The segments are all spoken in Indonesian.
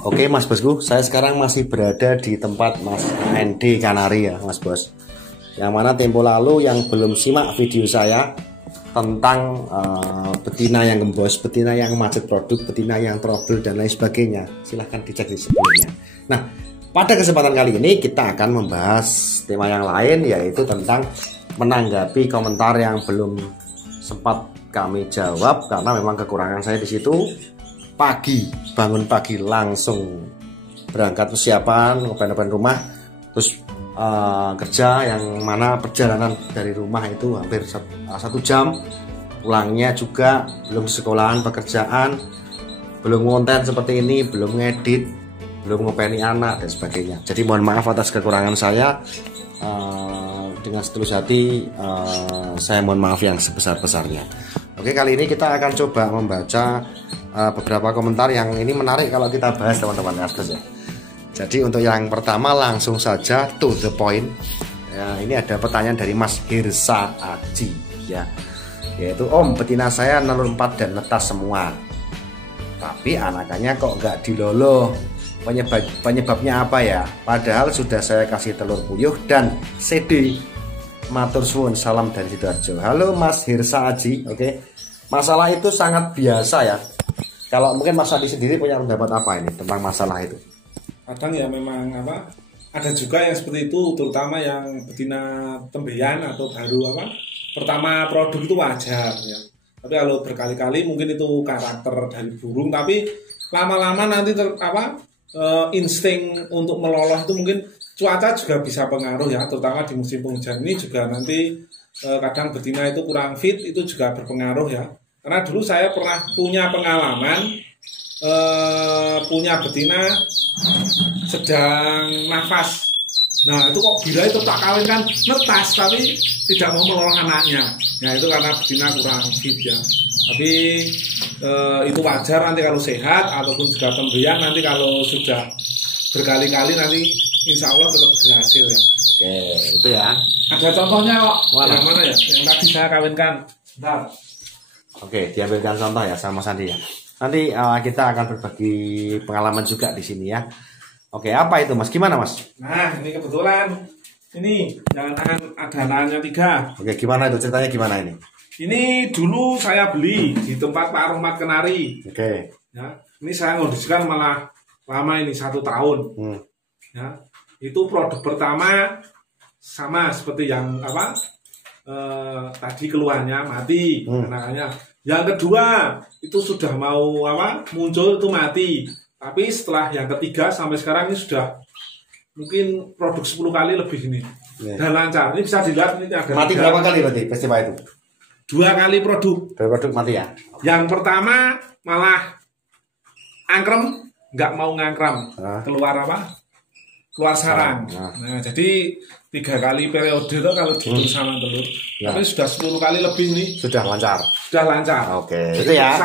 Oke Mas Bosku, saya sekarang masih berada di tempat Mas Andy Kanari ya Mas Bos. Yang mana tempo lalu yang belum simak video saya tentang betina yang gembos, betina yang macet produk, betina yang trouble dan lain sebagainya, silahkan dicek di sebelumnya. Nah, pada kesempatan kali ini kita akan membahas tema yang lain, yaitu tentang menanggapi komentar yang belum sempat kami jawab karena memang kekurangan saya di situ. Bangun pagi langsung berangkat persiapan ngopen rumah, terus kerja, yang mana perjalanan dari rumah itu hampir 1 jam, pulangnya juga belum sekolahan, pekerjaan, belum konten seperti ini, belum ngedit, belum ngopeni anak dan sebagainya. Jadi mohon maaf atas kekurangan saya. Dengan setulus hati saya mohon maaf yang sebesar-besarnya. Oke, kali ini kita akan coba membaca beberapa komentar yang ini menarik kalau kita bahas, teman-teman ya. Jadi untuk yang pertama langsung saja to the point ya, ini ada pertanyaan dari Mas Hirsa Aji ya, yaitu Om, betina saya nelur 4 dan netas semua, tapi anakannya kok nggak diloloh, penyebabnya apa ya? Padahal sudah saya kasih telur puyuh dan CD. Matur suwun, salam dari Sidoarjo. Halo Mas Hirsa Aji. Oke, masalah itu sangat biasa ya. Kalau mungkin Mas Adi sendiri punya pendapat apa ini tentang masalah itu? Kadang ya memang ada juga yang seperti itu, terutama yang betina tembeyan atau baru pertama produk itu wajar ya. Tapi kalau berkali-kali mungkin itu karakter dari burung, tapi lama-lama nanti insting untuk meloloh itu mungkin cuaca juga bisa pengaruh ya, terutama di musim penghujan ini juga nanti kadang betina itu kurang fit, itu juga berpengaruh ya. Karena dulu saya pernah punya pengalaman punya betina sedang nafas. Nah itu kok bila itu tak kawinkan netas tapi tidak mau meloloh anaknya. Ya itu karena betina kurang fit ya. Tapi itu wajar nanti kalau sehat, ataupun juga tembeyan nanti kalau sudah berkali-kali nanti insya Allah tetap berhasil ya. Oke, itu ya. Ada contohnya kok. Yang mana ya? Yang tadi saya kawinkan. Bentar. Oke, diambilkan contoh ya sama Sandi ya. Nanti kita akan berbagi pengalaman juga di sini ya. Oke, apa itu Mas? Gimana Mas? Nah, ini kebetulan ini jangan ada anaknya 3. Oke, gimana itu ceritanya, gimana ini? Ini dulu saya beli di tempat Pak Rohmat Kenari. Oke. Ya, ini saya ngondisikan malah lama ini 1 tahun. Ya, itu produk pertama sama seperti yang tadi keluarnya mati anaknya. Yang kedua itu sudah mau muncul itu mati. Tapi setelah yang ketiga sampai sekarang ini sudah mungkin produk 10 kali lebih ini. Dan lancar. Ini bisa dilihat ini ada mati 3. Berapa kali berarti peristiwa itu? 2 kali produk. 2 produk mati ya. Yang pertama malah angkrem, nggak mau ngangkrem, keluar keluar sarang. Nah, jadi 3 kali periode itu kalau dihitung sama telur. Ya. Tapi sudah 10 kali lebih nih. Sudah lancar. Sudah lancar. Oke. Jadi itu ya.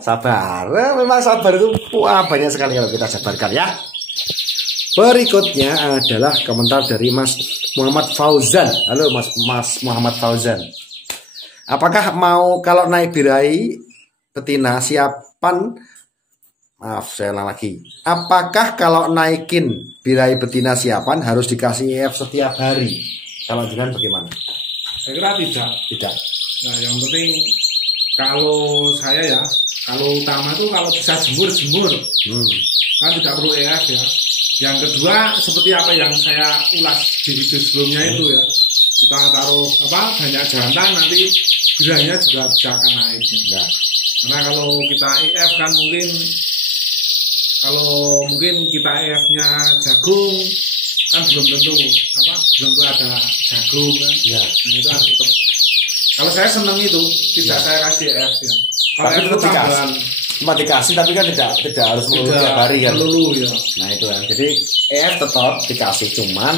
Sabar. Memang sabar itu banyak sekali kalau kita sabarkan ya. Berikutnya adalah komentar dari Mas Muhammad Fauzan. Halo Mas Muhammad Fauzan. Apakah mau kalau naik birahi betina siapan? Maaf, saya ulang lagi. Apakah kalau naikin birahi betina siapan harus dikasih EF setiap hari? Kalau dengan bagaimana? Saya kira tidak. Tidak. Nah, yang penting kalau saya ya, kalau utama tuh kalau bisa jemur. Kan tidak perlu EF ya. Yang kedua seperti apa yang saya ulas di video sebelumnya itu ya. Kita taruh banyak jantan, nanti birahinya juga bisa akan naik ya. Nah, karena kalau kita EF kan mungkin kita EF-nya jagung kan belum tentu ada jagung kan. Ya. Nah, itu harus tetap. Kalau saya senang itu tidak saya kasih EF ya. Kalau tapi itu cuma dikasih tapi kan tidak harus melulu tiap hari kan. Melulu ya. Nah itu kan. Jadi EF tetap dikasih, cuman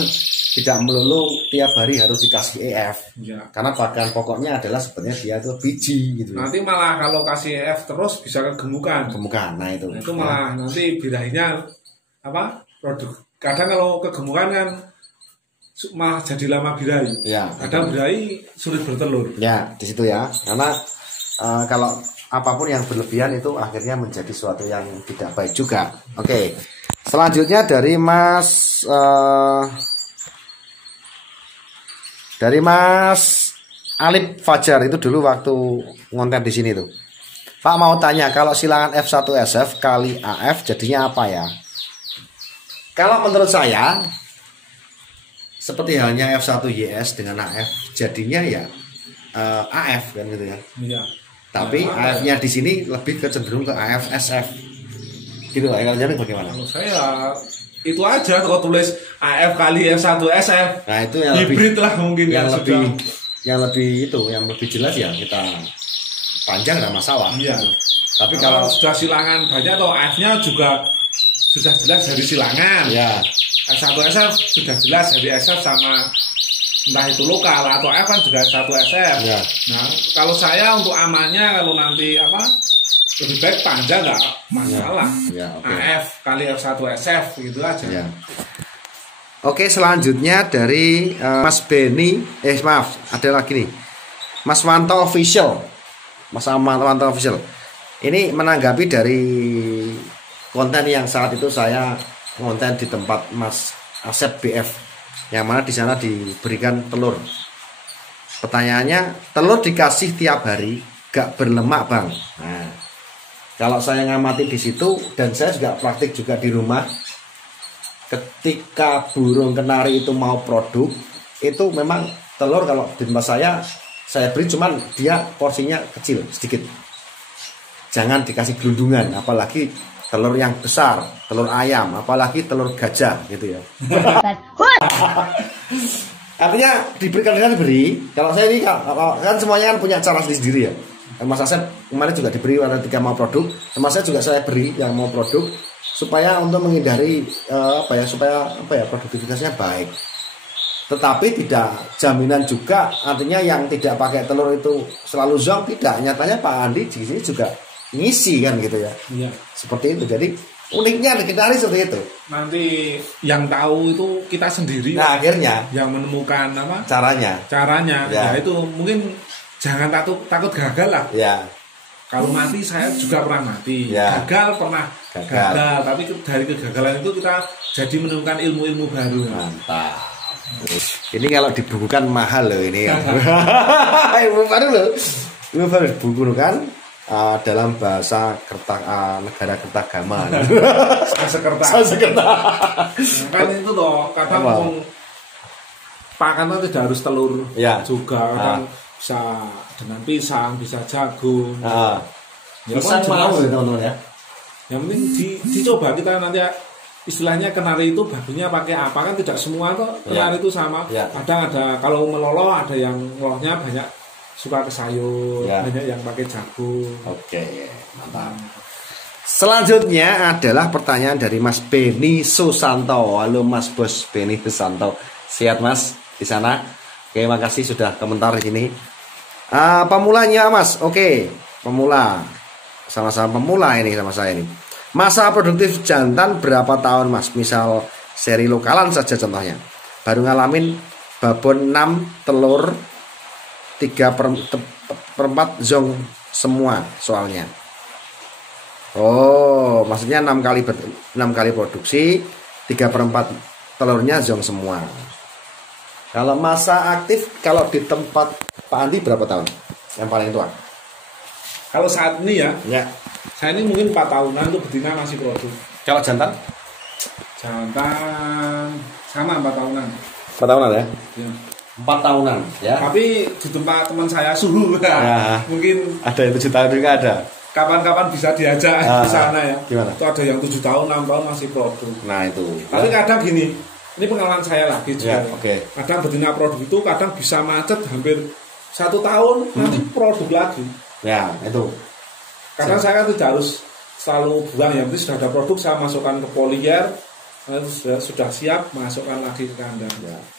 tidak melulu tiap hari harus dikasih EF. Ya. Karena bagian pokoknya adalah sebenarnya dia itu biji gitu. Nanti malah kalau kasih EF terus bisa kegemukan. Nah itu. Nah, itu malah nanti birahinya produk. Kadang kalau kegemukan kan malah jadi lama birahi. Ya. Kadang birahi sulit bertelur. Ya, di situ ya. Karena kalau apapun yang berlebihan itu akhirnya menjadi sesuatu yang tidak baik juga. Oke. Selanjutnya dari Mas Alip Fajar, itu dulu waktu ngonten di sini tuh. Pak mau tanya, kalau silangan F1SF kali AF jadinya apa ya? Kalau menurut saya seperti halnya F1YS dengan AF jadinya ya AF kan gitu ya. Iya. Tapi AF-nya di sini lebih cenderung ke AF-SF. Gitu lah, jadi bagaimana? Kalau saya itu aja kalau tulis AF kali F1SF. Nah, itu yang hibrid lah mungkin yang lebih sudah. yang lebih jelas ya kita panjang nggak masalah. Iya. Tapi kalau sudah silangan banyak atau AF-nya juga sudah jelas dari silangan. ya F1SF sudah jelas dari SF sama entah itu lokal atau F kan juga F1SF. ya. Nah, kalau saya untuk amannya kalau nanti lebih baik panjang nggak masalah. Ya, oke. AF kali F1SF gitu aja. Ya. Oke, selanjutnya dari Mas Beni, maaf, ada lagi nih. Mas Wanto Official. Mas Wanto Official. Ini menanggapi dari konten yang saat itu saya konten di tempat Mas Asep BF, yang mana di sana diberikan telur. Pertanyaannya, telur dikasih tiap hari, gak berlemak bang? Nah, kalau saya ngamati di situ dan saya juga praktik juga di rumah, ketika burung kenari itu mau produk, itu memang telur kalau di tempat saya beri cuman dia porsinya kecil sedikit. Jangan dikasih gelundungan, apalagi telur yang besar, telur ayam, apalagi telur gajah gitu ya. Artinya diberikan dengan diberi. Kalau saya ini kan semuanya kan punya cara sendiri ya. Mas Asep kemarin juga diberi ketika mau produk, sama saya juga saya beri yang mau produk supaya untuk menghindari supaya produktivitasnya baik. Tetapi tidak jaminan juga, artinya yang tidak pakai telur itu selalu zonk, tidak. Nyatanya Pak Andi di sini juga ngisi kan gitu ya. Iya. Seperti itu. Jadi uniknya di kenari seperti itu. Nanti yang tahu itu kita sendiri. Nah, akhirnya yang menemukan caranya. Ya itu mungkin jangan takut gagal lah. Ya. Kalau mati saya juga pernah mati. Ya. Gagal pernah gagal. Tapi dari kegagalan itu kita jadi menemukan ilmu-ilmu baru. Mantap. Ini kalau dibukukan mahal loh ini. Ilmu baru loh. Ilmu baru dibukukan dalam bahasa negara Kertagama. Sanskerta. Kan itu toh kadang pakan itu tidak harus telur ya. Juga kadang bisa dengan pisang, bisa jagung. Ya, pisang mau ya teman-teman ya. Yang penting dicoba kita nanti istilahnya kenari itu babunya pakai apa, kan tidak semua kok kenari itu sama. Kadang ada kalau meloloh ada yang melohnya banyak suka ke sayur, banyak yang pakai jagung. Oke, mantap. Selanjutnya adalah pertanyaan dari Mas Beni Susanto. Halo Mas Bos Beni Susanto. Sehat Mas di sana? Oke, makasih sudah komentar di sini. Pemulanya Mas, oke, pemula. Sama-sama pemula ini sama saya ini. Masa produktif jantan berapa tahun Mas? Misal seri lokalan saja contohnya. Baru ngalamin babon 6 telur 3/4 zong semua soalnya. Oh, maksudnya 6 kali produksi, 3/4 telurnya zong semua. Kalau masa aktif kalau di tempat Pak Andi berapa tahun? Yang paling tua? Kalau saat ini ya. Saya ini mungkin 4 tahunan tuh betina masih produk. Kalau jantan? Jantan sama 4 tahunan. 4 tahunan ya? 4 tahunan ya. Tapi di tempat teman saya suhu ya. Mungkin ada yang 7 tahun juga ada. Kapan-kapan bisa diajak di sana ya. Gimana? Itu ada yang 7 tahun, 6 tahun masih produk. Nah itu. Tapi kadang gini, ini pengalaman saya lagi juga. Kadang betina produk itu kadang bisa macet hampir 1 tahun, nanti produk lagi. Ya itu. Kadang saya kan tidak harus selalu buang, yang penting sudah ada produk saya masukkan ke polier. Sudah siap, masukkan lagi ke kandang.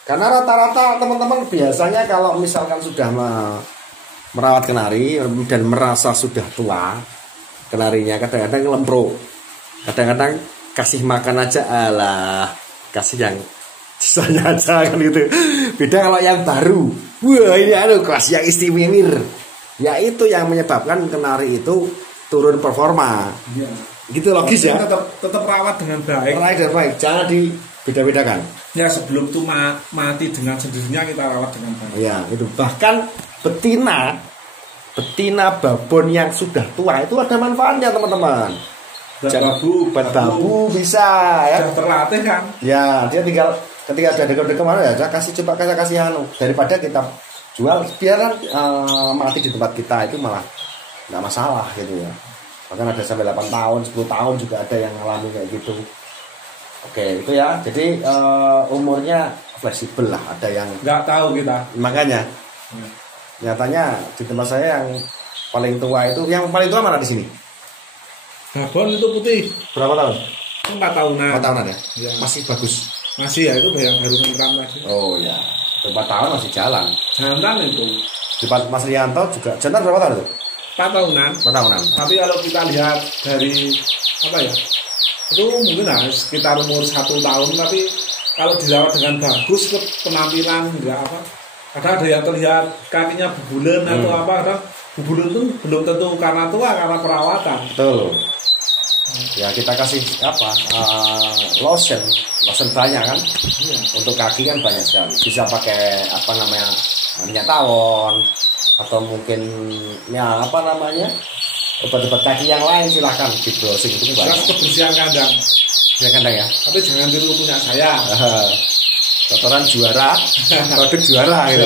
Karena rata-rata teman-teman biasanya kalau misalkan sudah merawat kenari dan merasa sudah tua, kenarinya kadang-kadang lempro, kadang-kadang kasih makan aja, kasih yang sisanya aja kan gitu. Beda kalau yang baru, wah ini kasih yang istimewa. Ya itu yang menyebabkan kenari itu turun performa. Iya. Gitu logis ya. Tetap rawat dengan baik. Rawat dengan baik, jangan dibeda-bedakan. Ya sebelum itu mati dengan sendirinya kita rawat dengan baik. Ya, itu bahkan betina babon yang sudah tua itu ada manfaatnya teman-teman. Babu bisa ya. Sudah terlatih kan? Ya, dia tinggal ketika ada deket-deket mana ya, saya kasih daripada kita jual biar mati di tempat kita itu malah nggak masalah gitu ya. Bahkan ada sampai 8 tahun, 10 tahun juga ada yang ngalami kayak gitu. Oke, itu ya. Jadi umurnya fleksibel lah, ada yang nggak tahu kita. Makanya nyatanya di tempat saya yang paling tua itu, yang paling tua mana di sini? Babon itu putih. Berapa tahun? 4 tahunan. 4 tahunan ya? Ya. Masih bagus. Masih ya, itu yang baru ngeram lagi. Oh ya, 4 tahun masih jalan. Jantan itu. Di Mas Rianto juga jantan berapa tahun itu? 4 tahunan. 4 tahunan. Tapi kalau kita lihat dari apa ya? Itu mungkin sekitar umur 1 tahun, tapi kalau dirawat dengan bagus ke penampilan enggak apa. Kadang ada yang terlihat kakinya bubulan atau apa, kadang bubulan itu belum tentu karena tua, karena perawatan. Betul. Ya kita kasih apa? Lotion banyak kan? Iya. Untuk kaki kan banyak sekali. Bisa pakai apa namanya? Minyak tawon atau mungkin ya apa namanya? Obat-obat kaki yang lain silahkan di browsing itu banyak. Terus kebersihan kandang. Ya kandang ya. Tapi jangan tiru punya saya. Kotoran juara, produk juara gitu.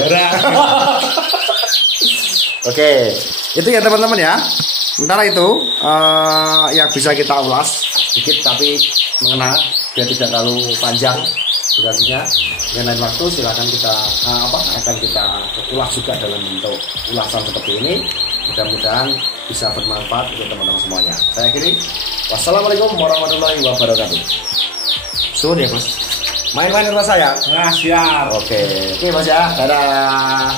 Oke, itu ya teman-teman ya. Sementara itu yang bisa kita ulas sedikit tapi mengena biar tidak terlalu panjang durasinya. Dengan lain waktu silakan kita akan kita ulas juga dalam bentuk ulasan seperti ini. Mudah-mudahan bisa bermanfaat untuk teman-teman semuanya. Saya akhiri. Wassalamualaikum warahmatullahi wabarakatuh. Suun ya Mas. Main-main rumah saya. Nah, siap. Oke, Mas ya. Dadah.